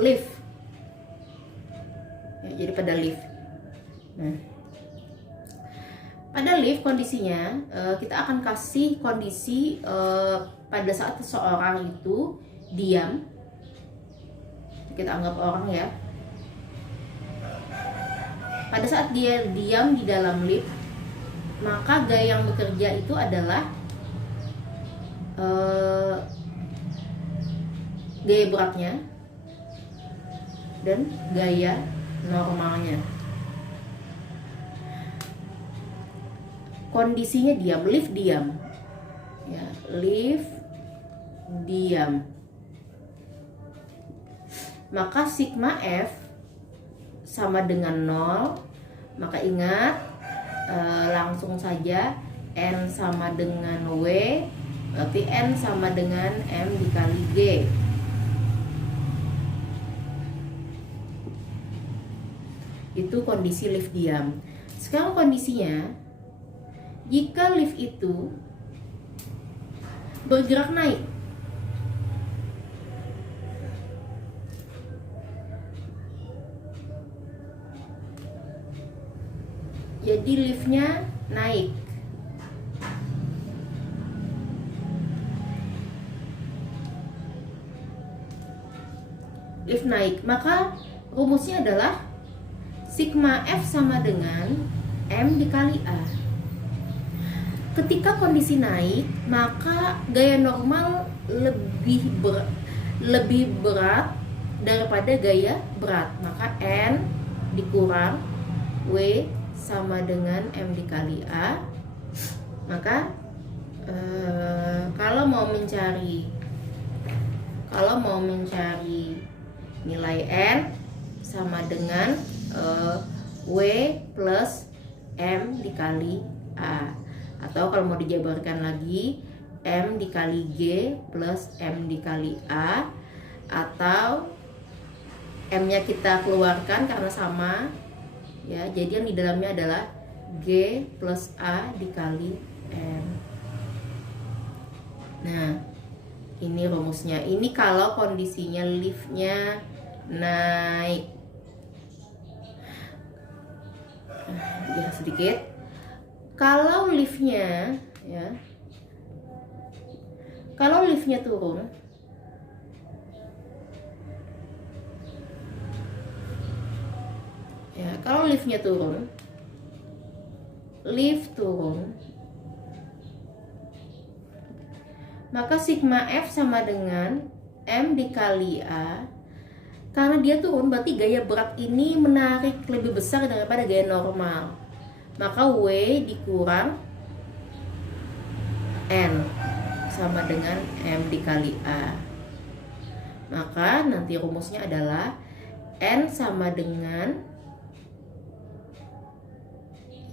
lift. Ya, jadi pada lift. Nah, pada lift kondisinya kita akan kasih kondisi pada saat seseorang itu diam. Kita anggap orang ya. Pada saat dia diam di dalam lift, maka gaya yang bekerja itu adalah gaya beratnya dan gaya normalnya. Kondisinya diam, lift diam. Ya, lift diam. Maka sigma F sama dengan 0. Maka ingat, langsung saja N sama dengan W, berarti N sama dengan M dikali G. Itu kondisi lift diam. Sekarang kondisinya, jika lift itu bergerak naik, jadi liftnya naik. Lift naik, maka rumusnya adalah sigma F sama dengan M dikali A. Ketika kondisi naik, maka gaya normal lebih berat daripada gaya berat. Maka N dikurang W sama dengan M dikali A. Maka kalau mau mencari nilai N sama dengan W plus M dikali A, atau kalau mau dijabarkan lagi M dikali G plus M dikali A, atau M nya kita keluarkan karena sama ya, jadi yang di dalamnya adalah G plus A dikali M. Nah, ini rumusnya. Ini kalau kondisinya liftnya naik. Biar sedikit. Kalau liftnya ya, kalau liftnya turun, ya, kalau liftnya turun, lift turun, maka sigma F sama dengan M dikali A. Karena dia turun, berarti gaya berat ini menarik lebih besar daripada gaya normal. Maka W dikurang N sama dengan M dikali A. Maka nanti rumusnya adalah N sama dengan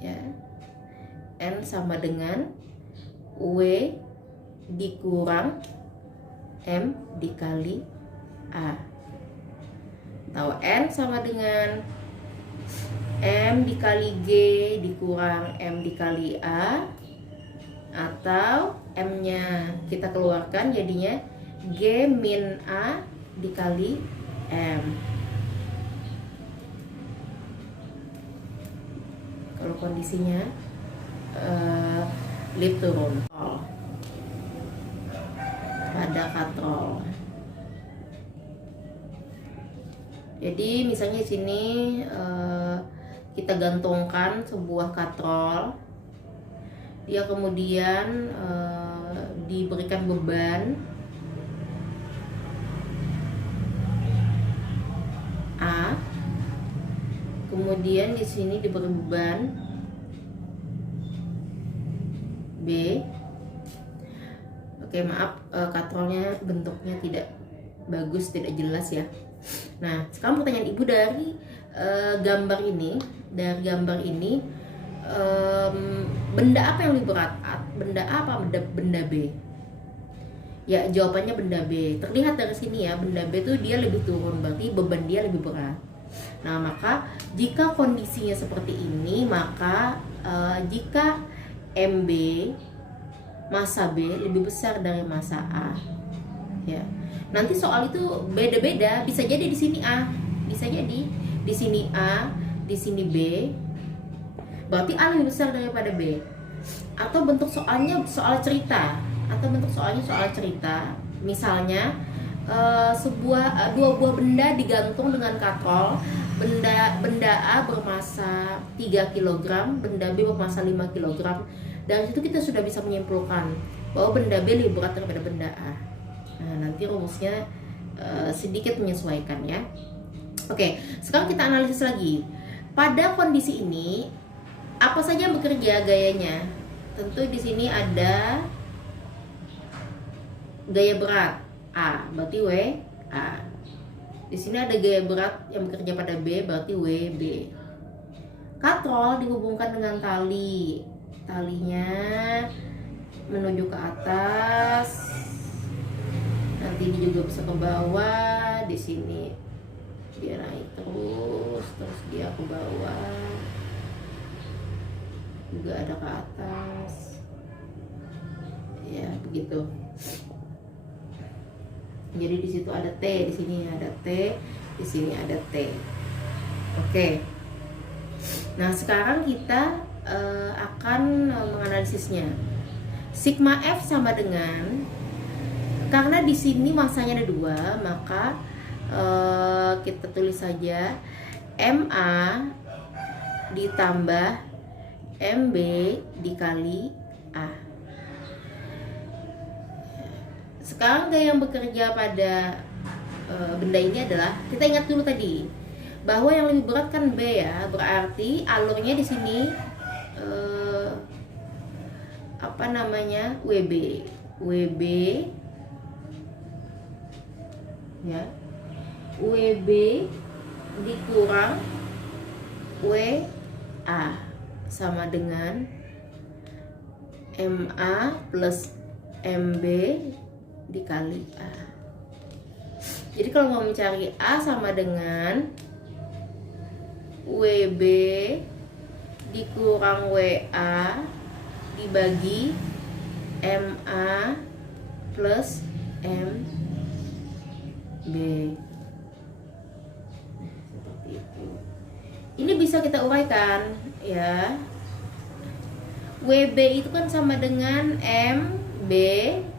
ya, N sama dengan W dikurang M dikali A. Atau N sama dengan M dikali G dikurang M dikali A, atau M nya kita keluarkan jadinya G min A dikali M. Kalau kondisinya lift turun pada katrol. Jadi misalnya di sini kita gantungkan sebuah katrol, dia kemudian diberikan beban A, kemudian di sini diberi beban B. Oke, maaf, katrolnya bentuknya tidak bagus, tidak jelas ya. Nah, sekarang pertanyaan ibu dari gambar ini, benda apa yang lebih berat? Benda A apa benda B? Ya, jawabannya benda B. Terlihat dari sini ya, benda B itu dia lebih turun, berarti beban dia lebih berat. Nah, maka jika kondisinya seperti ini, maka jika MB massa B lebih besar dari massa A, ya. Nanti soal itu beda-beda, bisa jadi di sini A, bisa jadi di sini A, di sini B, berarti A lebih besar daripada B. Atau bentuk soalnya soal cerita, misalnya dua buah benda digantung dengan katrol. Benda A bermasa 3 kg, benda B bermasa 5 kg. Dari situ kita sudah bisa menyimpulkan bahwa benda B lebih berat daripada benda A. Nah, nanti rumusnya sedikit menyesuaikan ya. Oke, sekarang kita analisis lagi. Pada kondisi ini, apa saja yang bekerja gayanya? Tentu di sini ada gaya berat A, berarti W A. Di sini ada gaya berat yang bekerja pada B, berarti W B. Katrol dihubungkan dengan tali. Talinya menuju ke atas. Nanti dia juga bisa ke bawah. Di sini dia naik terus dia ke bawah. Juga ada ke atas. Ya, begitu. Jadi di situ ada T, di sini ada T, di sini ada T. Oke. Nah, sekarang kita akan menganalisisnya. Sigma F sama dengan, karena di sini masanya ada 2, maka kita tulis saja MA ditambah MB dikali A. Sekarang gaya yang bekerja pada benda ini adalah, kita ingat dulu tadi bahwa yang lebih berat kan B ya, berarti alurnya di sini WB ya, WB dikurang WA sama dengan MA plus MB dikali A. Jadi kalau mau mencari A sama dengan WB dikurang WA dibagi MA plus MB. Seperti itu. Ini bisa kita uraikan ya. WB itu kan sama dengan MB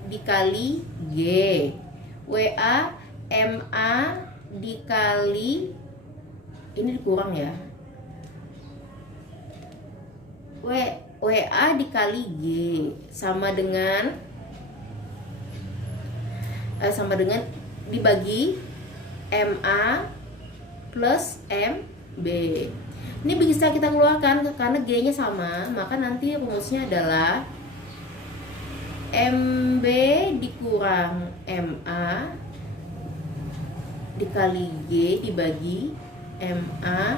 dikali G. WA MA dikali, ini dikurang ya, WA dikali G sama dengan dibagi MA plus MB. Ini bisa kita keluarkan karena G-nya sama, maka nanti rumusnya adalah MB dikurang MA dikali G dibagi MA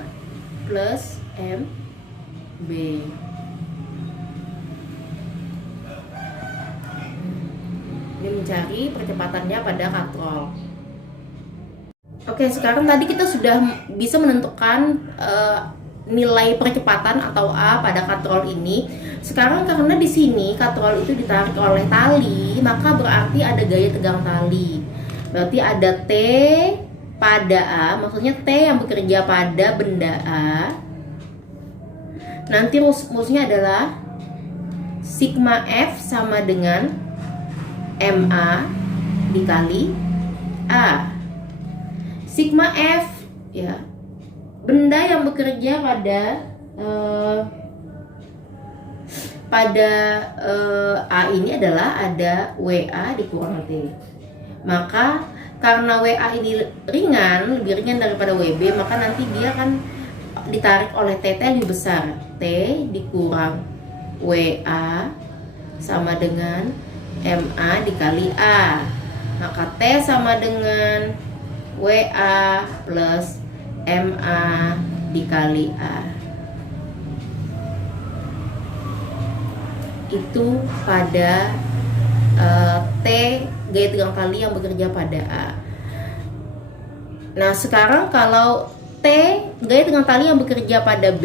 plus MB. Ini mencari percepatannya pada katrol. Oke, sekarang tadi kita sudah bisa menentukan nilai percepatan atau A pada katrol ini. Sekarang karena di sini katrol itu ditarik oleh tali, maka berarti ada gaya tegang tali. Berarti ada T pada A, maksudnya T yang bekerja pada benda A. Nanti rumusnya adalah sigma F sama dengan MA dikali A. Sigma F ya, benda yang bekerja pada A ini adalah ada WA dikurang T. Maka karena WA ini lebih ringan daripada WB, maka nanti dia akan ditarik oleh TT lebih besar. T dikurang WA sama dengan MA dikali A. Maka T sama dengan WA plus MA dikali A. Itu pada T, gaya tegang tali yang bekerja pada A. Nah, sekarang kalau T, gaya tegang tali yang bekerja pada B,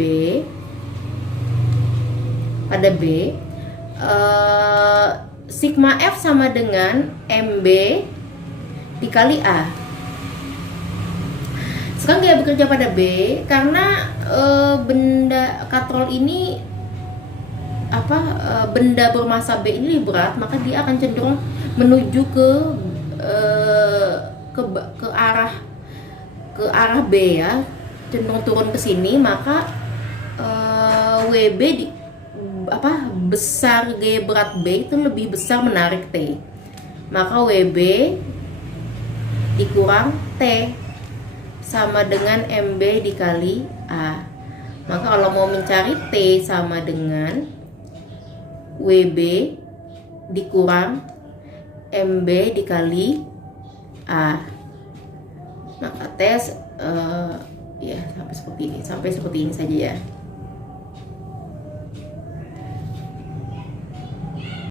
sigma F sama dengan MB dikali A. Sekarang dia bekerja pada B karena benda katrol ini benda bermassa B ini lebih berat, maka dia akan cenderung menuju ke arah B ya, cenderung turun ke sini. Maka WB besar G berat B itu lebih besar menarik T, maka WB dikurang T sama dengan MB dikali A. Maka kalau mau mencari T sama dengan WB dikurang MB dikali A, maka tes ya sampai seperti ini saja ya.